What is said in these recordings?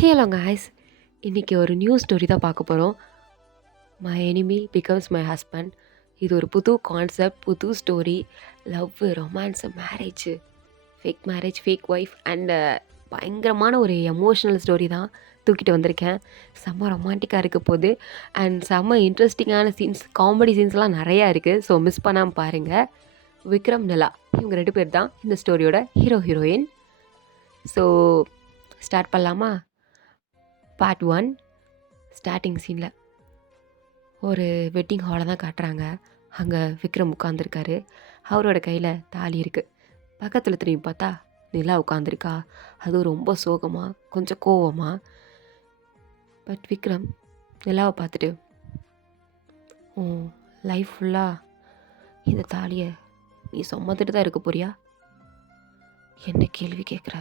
Hello guys, இன்றைக்கி ஒரு new story தான் பார்க்க போகிறோம். My enemy becomes my husband. இது ஒரு புது கான்செப்ட், புது story. Love, romance, marriage, fake marriage, fake wife and பயங்கரமான ஒரு எமோஷ்னல் ஸ்டோரி தான் தூக்கிட்டு வந்திருக்கேன். செம்ம ரொமான்டிக்காக இருக்க போகுது அண்ட் செம்ம இன்ட்ரெஸ்டிங்கான சீன்ஸ், காமெடி சீன்ஸ்லாம் நிறையா இருக்குது. ஸோ மிஸ் பண்ணாமல் பாருங்கள். விக்ரம், நிலா இவங்க 2 பேர் தான் இந்த ஸ்டோரியோட ஹீரோயின். ஸோ ஸ்டார்ட் பண்ணலாமா? பார்ட் 1. ஸ்டார்டிங் சீனில் ஒரு வெட்டிங் ஹாலை தான் காட்டுறாங்க. அங்கே விக்ரம் உட்காந்துருக்காரு. அவரோட கையில் தாலி இருக்குது. பக்கத்தில் திரும்பி பார்த்தா நிலா உட்காந்துருக்கா. அதுவும் ரொம்ப சோகமாக, கொஞ்சம் கோவமாக. பட் விக்ரம் நிலாவை பார்த்துட்டு, உன் லைஃப் ஃபுல்லாக இந்த தாலியை நீ சுமந்துட்டு தான் இருக்க போறியா? என்ன கேள்வி கேட்குற?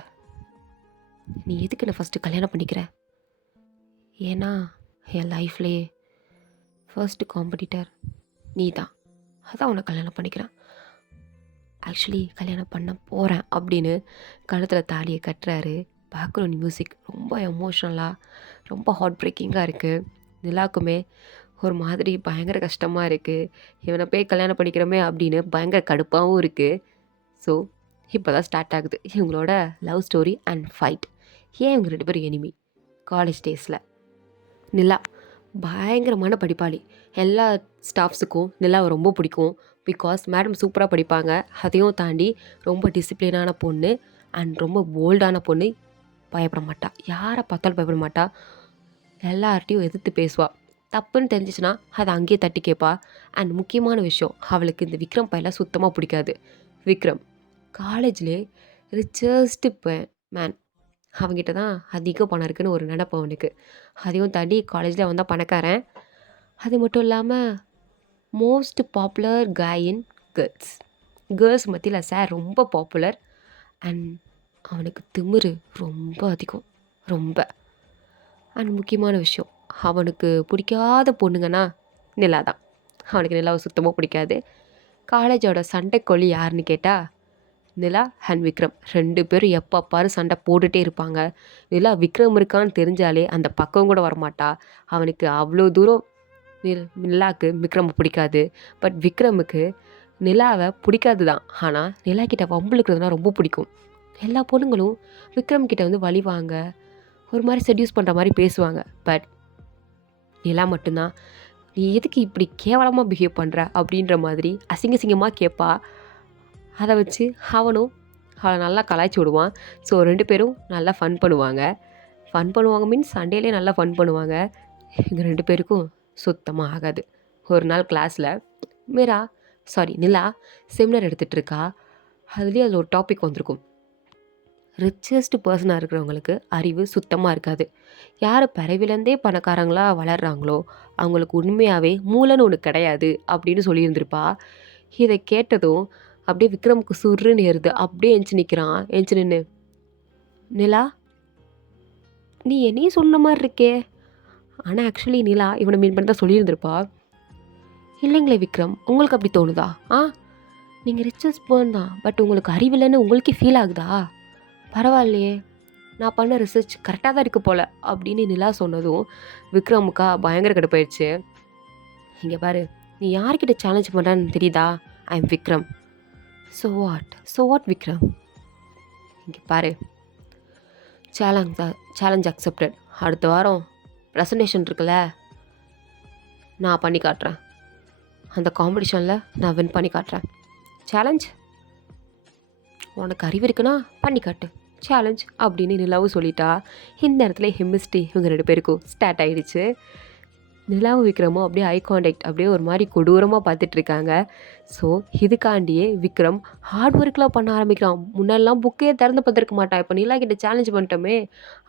நீ எதுக்கு நான் ஃபஸ்ட்டு கல்யாணம் பண்ணிக்கிற? ஏன்னா என் லைஃப்லேயே ஃபர்ஸ்ட்டு காம்படிட்டர் நீ தான். அதான் உன்னை கல்யாணம் பண்ணிக்கிறேன். ஆக்சுவலி கல்யாணம் பண்ண போகிறேன் அப்படின்னு கழுத்தில் தாலியை கட்டுறாரு. பேக்ரவுண்ட் மியூசிக் ரொம்ப எமோஷ்னலாக, ரொம்ப ஹார்ட் பிரேக்கிங்காக இருக்குது. நிலாக்குமே ஒரு மாதிரி பயங்கர கஷ்டமாக இருக்குது. இவனை போய் கல்யாணம் பண்ணிக்கிறோமே அப்படின்னு பயங்கர கடுப்பாகவும் இருக்குது. ஸோ இப்போ தான் ஸ்டார்ட் ஆகுது இவங்களோட லவ் ஸ்டோரி அண்ட் ஃபைட். ஏன் இவங்க 2 பேரும் எனிமி? காலேஜ் டேஸில் நிலா பயங்கரமான படிப்பாளி. எல்லா ஸ்டாஃப்ஸுக்கும் நிலாவை ரொம்ப பிடிக்கும். பிகாஸ் மேடம் சூப்பராக படிப்பாங்க. அதையும் தாண்டி ரொம்ப டிசிப்ளினான பொண்ணு அண்ட் ரொம்ப போல்டான பொண்ணு. பயப்பட மாட்டா, யாரை பார்த்தாலும் பயப்பட மாட்டா. எல்லார்ட்டையும் எதிர்த்து பேசுவாள். தப்புன்னு தெரிஞ்சிச்சுன்னா அதை அங்கேயே தட்டி கேட்பா. அண்ட் முக்கியமான விஷயம், அவளுக்கு இந்த விக்ரம் பையெல்லாம் சுத்தமாக பிடிக்காது. விக்ரம் காலேஜ்லேயே ரிச்சஸ்ட்டு மேன். அவங்ககிட்ட தான் அதிக பணம் இருக்குதுன்னு ஒரு நினப்பு அவனுக்கு. அதையும் தாண்டி காலேஜில் அவன் தான் பணக்காரன். அது மட்டும் இல்லாமல் மோஸ்ட் பாப்புலர் காய் இன் கேர்ள்ஸ் மத்தியில் சார் ரொம்ப பாப்புலர். அண்ட் அவனுக்கு திமிரு ரொம்ப அதிகம், ரொம்ப. அண்ட் முக்கியமான விஷயம், அவனுக்கு பிடிக்காத பொண்ணுங்கன்னா நிலா தான். அவனுக்கு நிலாவை சுத்தமாக பிடிக்காது. காலேஜோட சண்டைக்கோழி யாருன்னு கேட்டால் நிலா அண்ட் விக்ரம் 2 பேரும் எப்போ பாரு சண்டை போட்டுகிட்டே இருப்பாங்க. நிலா விக்ரம் இருக்கான்னு தெரிஞ்சாலே அந்த பக்கம் கூட வரமாட்டா. அவனுக்கு அவ்வளோ தூரம் நிலாவுக்கு விக்ரம் பிடிக்காது. பட் விக்ரமுக்கு நிலாவை பிடிக்காது தான். ஆனால் நிலா கிட்ட வம்புழுக்கிறதுனா ரொம்ப பிடிக்கும். எல்லா பொண்ணுங்களும் விக்ரம் கிட்ட வந்து வழிவாங்க, ஒரு மாதிரி செட்யூஸ் பண்ணுற மாதிரி பேசுவாங்க. பட் நிலா மட்டும்தான், நீ எதுக்கு இப்படி கேவலமாக பிஹேவ் பண்ணுற அப்படின்ற மாதிரி அசிங்கமாக கேட்பா. அதை வச்சு அவனும் அவளை நல்லா கலாய்ச்சி விடுவான். ஸோ 2 பேரும் நல்லா ஃபன் பண்ணுவாங்க மீன்ஸ் சண்டேலே நல்லா ஃபன் பண்ணுவாங்க. இவங்க 2 பேருக்கும் சுத்தமாக ஆகாது. ஒரு நாள் கிளாஸில் நிலா செமினார் எடுத்துகிட்டு இருக்கா. அதுலேயே அதில் ஒரு டாபிக் வந்திருக்கும். ரிச்சஸ்ட் பர்சனாக இருக்கிறவங்களுக்கு அறிவு சுத்தமாக இருக்காது. யார் பிறவிலேருந்தே பணக்காரங்களாக வளர்கிறாங்களோ அவங்களுக்கு உண்மையாகவே மூளைன்னு ஒன்று கிடையாது அப்படின்னு சொல்லியிருந்திருப்பா. இதை கேட்டதும் அப்படியே விக்ரமுக்கு சுருன்னு ஏறுது. அப்படியே எஞ்சி நின்று, நிலா நீ என்னையும் சொன்ன மாதிரி இருக்கே. ஆனால் ஆக்சுவலி நிலா இவனை மீன் பண்ணி தான் சொல்லியிருந்திருப்பா. இல்லைங்களே விக்ரம், உங்களுக்கு அப்படி தோணுதா? நீங்கள் ரிச்சஸ்ட் பர்ன் தான், பட் உங்களுக்கு அறிவில்லைன்னு உங்களுக்கே ஃபீல் ஆகுதா? பரவாயில்லையே, நான் பண்ண ரிசர்ச் கரெக்டாக தான் இருக்குது போல் அப்படின்னு நிலா சொன்னதும் விக்ரமுக்கா பயங்கர கடுப்பாயிடுச்சு. இங்கே பாரு, நீ யார்கிட்ட சேலஞ்ச் பண்ணுறான்னு தெரியுதா? I am Vikram. So what Vikram? இங்கே பாரு, சேலஞ்ச் அக்செப்டட். அடுத்த வாரம் ப்ரெசன்டேஷன் இருக்குல்ல, நான் பண்ணி காட்டுறேன். அந்த காம்படிஷனில் நான் வின் பண்ணி காட்டுறேன். சேலஞ்ச், உனக்கு அறிவு இருக்குன்னா பண்ணி காட்டு, சேலஞ்ச் அப்படின்னு நிலாவும் சொல்லிட்டா. இந்த இடத்துல ஹெமிஸ்ட்ரி இவங்க 2 பேருக்கும் ஸ்டார்ட் ஆகிடுச்சு. நிலாவும் விக்ரமும் அப்படியே ஐ கான்டாக்ட் அப்படியே ஒரு மாதிரி கொடூரமாக பார்த்துட்ருக்காங்க. ஸோ இதுக்காண்டியே விக்ரம் ஹார்ட் ஒர்க்லாம் பண்ண ஆரம்பிக்கிறான். முன்னெல்லாம் புக்கே திறந்து பார்த்துருக்க மாட்டான். இப்போ நிலா கிட்ட சேலஞ்ச் பண்ணிட்டோமே,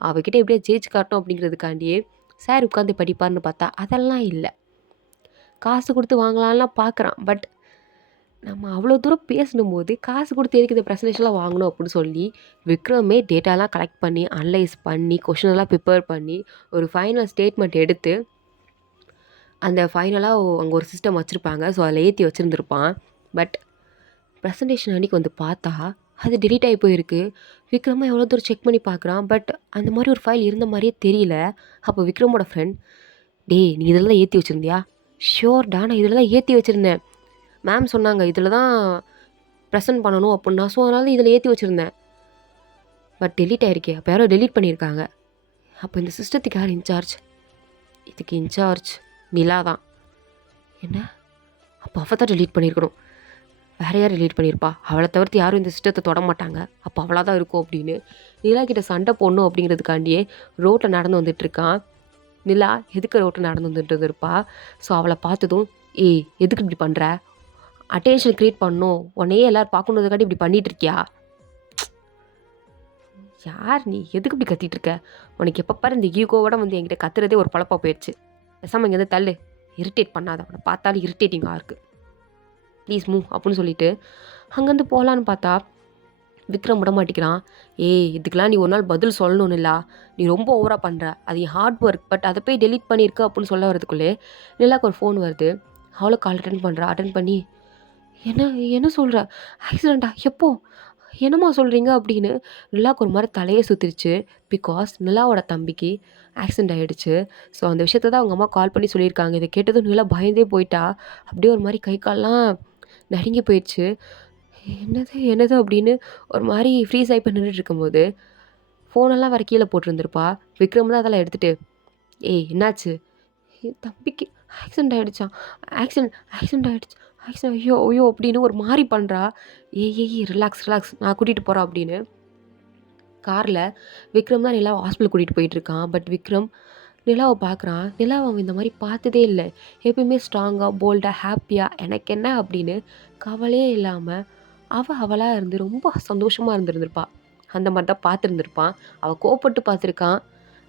அவகிட்ட எப்படியே ஜெயிச்சு காட்டணும் அப்படிங்கிறதுக்காண்டியே சார் உட்காந்து படிப்பார்னு பார்த்தா அதெல்லாம் இல்லை. காசு கொடுத்து வாங்கலாம்லாம் பார்க்குறான். பட் நம்ம அவ்வளோ தூரம் பேசணும்போது காசு கொடுத்து எதுக்கு இந்த ப்ரெசன்டேஷன்லாம் வாங்கணும் அப்படின்னு சொல்லி விக்ரமே டேட்டாலாம் கலெக்ட் பண்ணி அனலைஸ் பண்ணி கொஷினெல்லாம் ப்ரிப்பேர் பண்ணி ஒரு ஃபைனல் ஸ்டேட்மெண்ட் எடுத்து அந்த ஃபைனலாக அங்கே ஒரு சிஸ்டம் வச்சுருப்பாங்க. ஸோ அதில் ஏற்றி வச்சுருந்துருப்பான். பட் ப்ரெசன்டேஷன் அன்றைக்கி வந்து பார்த்தா அது டெலீட் ஆகி போயிருக்கு. விக்ரமும் எவ்வளோ தூரம் செக் பண்ணி பார்க்குறான். பட் அந்த மாதிரி ஒரு ஃபைல் இருந்த மாதிரியே தெரியல. அப்போ விக்ரமோட ஃப்ரெண்ட், டேய் நீ இதில் தான் ஏற்றி வச்சுருந்தியா? ஷியோர்டா நான் இதில் தான் ஏற்றி வச்சுருந்தேன். மேம் சொன்னாங்க இதில் தான் ப்ரெசென்ட் பண்ணணும் அப்படின்னா. ஸோ அதனால இதில் ஏற்றி வச்சுருந்தேன். பட் டெலீட் ஆகிருக்கே. அப்போ யாரோ டெலீட் பண்ணியிருக்காங்க. அப்போ இந்த சிஸ்டத்துக்கு யார் இன்சார்ஜ்? இதுக்கு இன்சார்ஜ் நிலா தான். என்ன? அப்போ அவள் தான் டெலீட் பண்ணியிருக்கணும். வேறு யார் டெலீட் பண்ணியிருப்பா? அவளை தவிர்த்து யாரும் இந்த சிஸ்டத்தை தொட மாட்டாங்க. அப்போ அவளாக தான் இருக்கும் அப்படின்னு நிலா கிட்ட சண்டை போடணும் அப்படிங்கிறதுக்காண்டியே ரோட்டில் நடந்து வந்துட்டுருக்கான். நிலா எதுக்கு ரோட்டில் நடந்து வந்துட்டு இருந்திருப்பா. ஸோ அவளை பார்த்ததும், ஏய் எதுக்கு இப்படி பண்ணுற? அட்டென்ஷன் க்ரியேட் பண்ணணும், உன்னையே எல்லோரும் பார்க்கணுன்றதுக்காண்டி இப்படி பண்ணிகிட்டு இருக்கியா? யார் நீ? எதுக்கு இப்படி கத்திட்டு இருக்க? உனக்கு எப்போ பாரு இந்த ஈகோவோட வந்து என்கிட்ட கத்துறதே ஒரு பழப்பாக போயிடுச்சு. பேசாமல் இங்கேருந்து தள்ளு. இரிட்டேட் பண்ணாத. அவனை பார்த்தாலும் இரிட்டேட்டிங்காக இருக்குது. ப்ளீஸ் மூவ் அப்படின்னு சொல்லிட்டு அங்கேருந்து போகலான்னு பார்த்தா விக்ரம் விட மாட்டேங்கிறான். ஏய் இதுக்கெலாம் நீ ஒரு நாள் பதில் சொல்லணும்னு இல்லா, நீ ரொம்ப ஓவராக பண்ணுற. அது என் ஹார்ட் ஒர்க். பட் அதை போய் டெலீட் பண்ணியிருக்கு அப்படின்னு சொல்ல வரதுக்குள்ளே நிலாக்கு ஒரு ஃபோன் வருது. அவளும் கால் அட்டன் பண்ணுறா. அட்டன் பண்ணி, என்ன என்ன சொல்கிற? ஆக்சிடெண்ட்டா? எப்போ? என்னம்மா சொல்கிறீங்க அப்படின்னு நிலாவுக்கு ஒரு மாதிரி தலையே சுற்றிருச்சு. பிகாஸ் நிலாவோட தம்பிக்கு ஆக்சிடெண்ட் ஆகிடுச்சு. ஸோ அந்த விஷயத்த தான் அவங்க அம்மா கால் பண்ணி சொல்லியிருக்காங்க. இதை கேட்டதும் நிலா பயந்தே போயிட்டா. அப்படியே ஒரு மாதிரி கை கால்லாம் நடுங்கி போயிடுச்சு. என்னது என்னது அப்படின்னு ஒரு மாதிரி ஃப்ரீஸ் ஆகி நின்றுட்டு இருக்கும்போது ஃபோனெல்லாம் வேறு கீழே போட்டிருந்துருப்பா. விக்ரம் தான் அதெல்லாம் எடுத்துகிட்டு, ஏய் என்னாச்சு? தம்பிக்கு ஆக்சிடெண்ட் ஆகிடுச்சான். ஆக்சிடெண்ட் ஆகிடுச்சு. ஆக்சிடெண்ட் ஐயோ ஐயோ அப்படின்னு ஒரு மாதிரி பண்ணுறா. ஏய் ரிலாக்ஸ் நான் கூட்டிகிட்டு போகிறேன் அப்படின்னு காரில் விக்ரம் தான் நிலாவை ஹாஸ்பிட்டல் கூட்டிகிட்டு போயிட்டுருக்கான். பட் விக்ரம் நிலாவை பார்க்குறான். நிலாவை அவன் இந்த மாதிரி பார்த்ததே இல்லை. எப்பயுமே ஸ்ட்ராங்காக போல்டாக ஹாப்பியாக எனக்கு என்ன அப்படின்னு கவலையே இல்லாமல் அவளாக இருந்து ரொம்ப சந்தோஷமாக இருந்திருந்திருப்பா. அந்த மாதிரி தான் பார்த்துருந்துருப்பான். அவள் கோவப்பட்டு பார்த்துருக்கான்,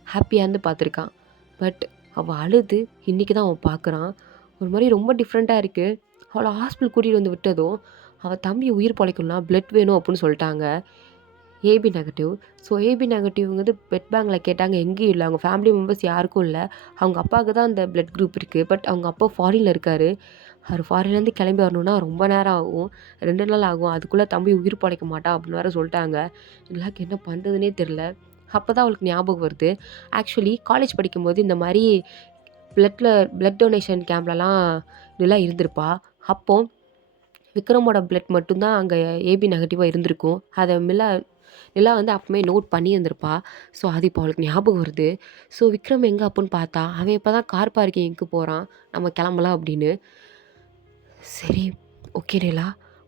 ஹாப்பியாக இருந்து பார்த்துருக்கான். பட் அவள் அழுது இன்றைக்கி தான் அவன் பார்க்குறான். ஒரு மாதிரி ரொம்ப டிஃப்ரெண்ட்டாக இருக்குது. அவளை ஹாஸ்பிட்டல் கூட்டிகிட்டு வந்து விட்டதும் அவள் தம்பி உயிர் பிழைக்கணும்னா பிளட் வேணும் அப்படின்னு சொல்லிட்டாங்க. AB negative. ஸோ ஏபி நெகட்டிவ்ங்கிறது பெட் பேங்கில் கேட்டாங்க, எங்கேயும் இல்லை. அவங்க ஃபேமிலி மெம்பர்ஸ் யாருக்கும் இல்லை. அவங்க அப்பாவுக்கு தான் அந்த பிளட் குரூப் இருக்குது. பட் அவங்க அப்பா ஃபாரினில் இருக்கார். அவர் ஃபாரின்லேருந்து கிளம்பி வரணுன்னா ரொம்ப நேரம் ஆகும், 2 நாள் ஆகும். அதுக்குள்ளே தம்பி உயிர் பிழைக்க மாட்டான் அப்படின்னு வேறு சொல்லிட்டாங்க. நிலாக்கு என்ன பண்ணுறதுனே தெரில. அப்போ தான் அவளுக்கு ஞாபகம் வருது. ஆக்சுவலி காலேஜ் படிக்கும்போது இந்த மாதிரி பிளட் டொனேஷன் கேம்ப்லலாம் நிலா இருந்திருப்பா. அப்போது விக்ரமோட பிளட் மட்டும்தான் அங்கே ஏபி நெகட்டிவாக இருந்திருக்கும். அதை நிலா வந்து அப்போவே நோட் பண்ணியிருந்திருப்பா. ஸோ அது இப்போ அவளுக்கு ஞாபகம் வருது. ஸோ விக்ரம் எங்கே அப்புடின்னு பார்த்தா அவன் இப்போ தான் கார் பார்க்கிங்க்கு போகிறான். நம்ம கிளம்பலாம் அப்படின்னு. சரி ஓகே நிலா,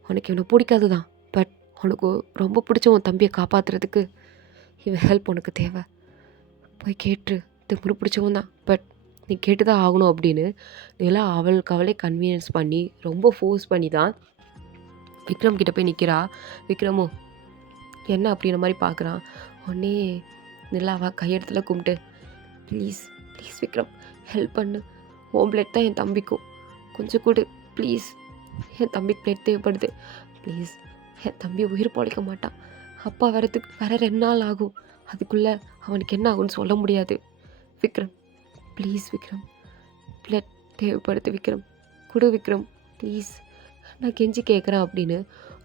உனக்கு இவனை பிடிக்காது தான். பட் உனக்கு ரொம்ப பிடிச்ச உன் தம்பியை காப்பாற்றுறதுக்கு இவன் ஹெல்ப் உனக்கு தேவை. போய் கேட்டுரு. திமிரு பிடிச்சவன் தான். பட் நீ கேட்டு தான் ஆகணும் அப்படின்னு நிலா அவளே கன்வீனியன்ஸ் பண்ணி ரொம்ப ஃபோர்ஸ் பண்ணி தான் விக்ரம் கிட்ட போய் நிற்கிறா. விக்ரமும் என்ன அப்படின்ற மாதிரி பார்க்குறான். உடனே நிலாவா கையெடுத்துல கும்பிட்டு, ப்ளீஸ் விக்ரம் ஹெல்ப் பண்ணு. உன் பிளட் தான் என் தம்பிக்கும், கொஞ்சம் கொடு ப்ளீஸ். என் தம்பிக்கு பிளட் தேவைப்படுது ப்ளீஸ். என் தம்பி உயிர் பொழைக்க மாட்டான். அப்பா வரதுக்கு வேற 2 நாள் ஆகும். அதுக்குள்ளே அவனுக்கு என்ன ஆகும்னு சொல்ல முடியாது. விக்ரம் ப்ளீஸ் விக்ரம், பிளட் தேவைப்படுது விக்ரம், கொடு விக்ரம் ப்ளீஸ், நான் கெஞ்சி கேட்குறேன் அப்படின்னு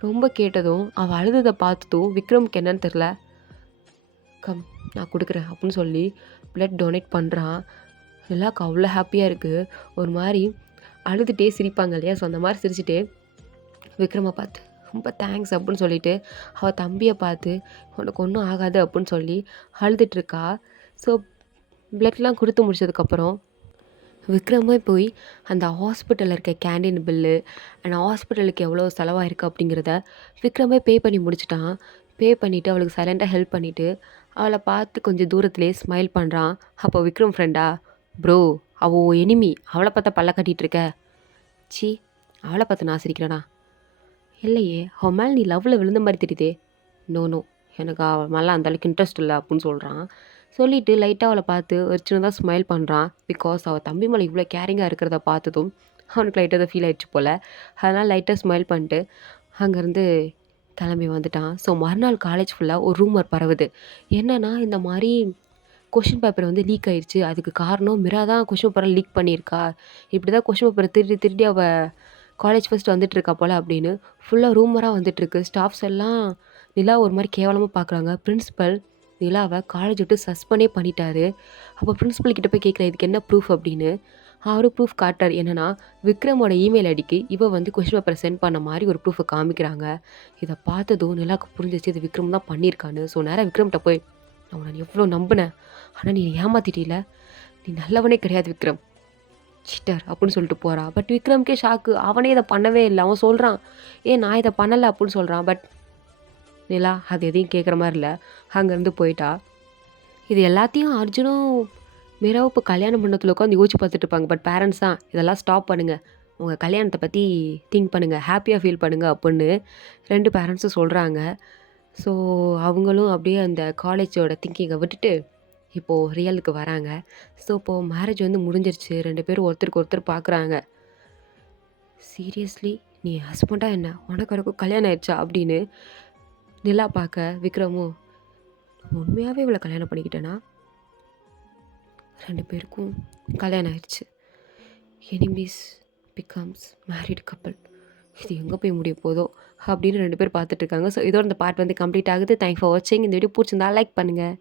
ரொம்ப கேட்டதும் அவள் அழுததை பார்த்ததும் விக்ரமுக்கு என்னன்னு தெரில, கம் நான் கொடுக்குறேன் அப்படின்னு சொல்லி பிளட் டொனேட் பண்ணுறான். எல்லாருக்கும் அவ்வளோ ஹாப்பியாக இருக்குது. ஒரு மாதிரி அழுதுகிட்டே சிரிப்பாங்க இல்லையா, ஸோ அந்த மாதிரி சிரிச்சுட்டே விக்ரமை பார்த்து ரொம்ப தேங்க்ஸ் அப்படின்னு சொல்லிட்டு அவள் தம்பியை பார்த்து உனக்கு ஒன்றும் ஆகாது அப்படின்னு சொல்லி அழுதுட்டுருக்கா. ஸோ பிளட்லாம் கொடுத்து முடிச்சதுக்கப்புறம் விக்ரமே போய் அந்த ஹாஸ்பிட்டலில் இருக்க கேண்டீன் பில்லு அண்ட் ஹாஸ்பிட்டலுக்கு எவ்வளோ செலவாயிருக்கு அப்படிங்கிறத விக்ரமே பே பண்ணி முடிச்சிட்டான். பே பண்ணிவிட்டு அவளுக்கு சைலண்ட்டாக ஹெல்ப் பண்ணிவிட்டு அவளை பார்த்து கொஞ்சம் தூரத்துலேயே ஸ்மைல் பண்ணுறான். அப்போ விக்ரம் ஃப்ரெண்டா, ப்ரோ அவள் எனிமி, அவளை பார்த்தா பல்ல கட்டிகிட்டு இருக்க? சி, அவளை பார்த்து நான் சிரிக்கிறேனா? இல்லையே, அவன் மேலே நீ லவ்வில் விழுந்த மாதிரி தெரியுதே. நோ எனக்கு அவள் மேலே அந்தளவுக்கு இன்ட்ரெஸ்ட் இல்லை அப்படின்னு சொல்கிறான். சொல்லிவிட்டு லைட்டாக அவளை பார்த்து ஒரு சின்னதாக ஸ்மைல் பண்ணுறான். பிகாஸ் அவள் தம்பி மேலே இவ்வளோ கேரிங்காக இருக்கிறத பார்த்ததும் அவனுக்கு லைட்டாக தான் ஃபீல் ஆகிடுச்சு போல். அதனால் லைட்டாக ஸ்மைல் பண்ணிட்டு அங்கேருந்து கிளம்பி வந்துட்டான். ஸோ மறுநாள் காலேஜ் ஃபுல்லாக ஒரு ரூமர் பரவுது. என்னென்னா இந்த மாதிரி கொஷின் பேப்பர் வந்து லீக் ஆயிடுச்சு. அதுக்கு காரணம் மிரா தான் கொஷின் பேப்பரை லீக் பண்ணியிருக்கா. இப்படி தான் கொஷின் பேப்பரை திருடி அவள் காலேஜ் ஃபஸ்ட் வந்துட்டுருக்கா போல் அப்படின்னு ஃபுல்லாக ரூமராக வந்துட்டுருக்கு. ஸ்டாஃப்ஸ் எல்லாம் நிலா ஒரு மாரி கேவலமா பார்க்குறாங்க. பிரின்சிபல் நிலாவ காலேஜ் விட்டு சஸ்பெண்டே பண்ணிட்டாரு. அப்போ பிரின்சிபல் கிட்ட போய் கேட்குறேன், "இதுக்கு என்ன ப்ரூஃப்?" அப்படின்னு. அவரு ப்ரூஃப் காட்டுறாரு. என்னன்னா, விக்ரமோட இமெயில் ஐடிக்கு இவ வந்து கொஸ்டின் பேப்பர சென்ட் பண்ண மாரி ஒரு ப்ரூஃப காமிக்கிறாங்க. இத பார்த்ததும் நிலாவுக்கு புரிஞ்சிருச்சு, இது விக்ரம் தான் பண்ணியிருக்கான்னு. ஸோ நேரா விக்ரம்ட்ட போய், "நான் உன்ன எவ்ளோ நம்புனேன். ஆனா நீ ஏமாத்திட்டீல. நீ நல்லவனே கிடையாது விக்ரம். சீட்டர்" அப்படின்னு சொல்லிட்டு போறா. பட் விக்ரம்க்கே ஷாக்கு. அவனே இத பண்ணவே இல்ல. அவன் சொல்றான், "ஏய் நான் இத பண்ணல" அப்படின்னு சொல்றான். பட் நிலா அது எதையும் கேட்குற மாரி இல்ல. அங்கருந்து போயிட்டா. இது எல்லாத்தையும் அர்ஜுனும், மீராவும் இப்போ கல்யாண மண்டபத்துல உட்காந்து யோசிச்சு பார்த்துட்டு இருப்பாங்க. பட் பேரண்ட்ஸ் தான், "இதெல்லாம் ஸ்டாப் பண்ணுங்க. உங்க கல்யாணத்த பத்தி திங்க் பண்ணுங்க. ஹேப்பியா ஃபீல் பண்ணுங்க" அப்புட்ன்னு 2 பேரண்ட்ஸும் சொல்றாங்க. ஸோ அவங்களும் அப்படியே அந்த காலேஜோட திங்கிங்க விட்டுட்டு, இப்போ ரியலுக்கு வராங்க. ஸோ இப்போ மேரேஜ் வந்து முடிஞ்சிருச்சு. 2 பேரும் ஒருத்தருக்கு ஒருத்தர் பார்க்குறாங்க. "சீரியஸ்லி நீ என் ஹஸ்பண்டா என்ன? உனக்கும் எனக்கும் கல்யாணம் ஆயிடுச்சா?" அப்படின்னு நிலா பார்க்க, விக்ரமும், "உண்மையாவே இவள கல்யாணம் பண்ணிக்கிட்டேனா?" 2 பேருக்கும் கல்யாணம் ஆயிடுச்சு. Enemies becomes married couple. இது எங்கே போய் முடிய போதோ அப்படின்னு 2 பேர் பார்த்துட்டு இருக்காங்க. ஸோ இதோட இந்த பார்ட் வந்து கம்ப்ளீட் ஆகுது. தேங்க்ஸ் ஃபார் வாட்சிங். இந்த வீடியோ பிடிச்சிருந்தா லைக் பண்ணுங்கள்.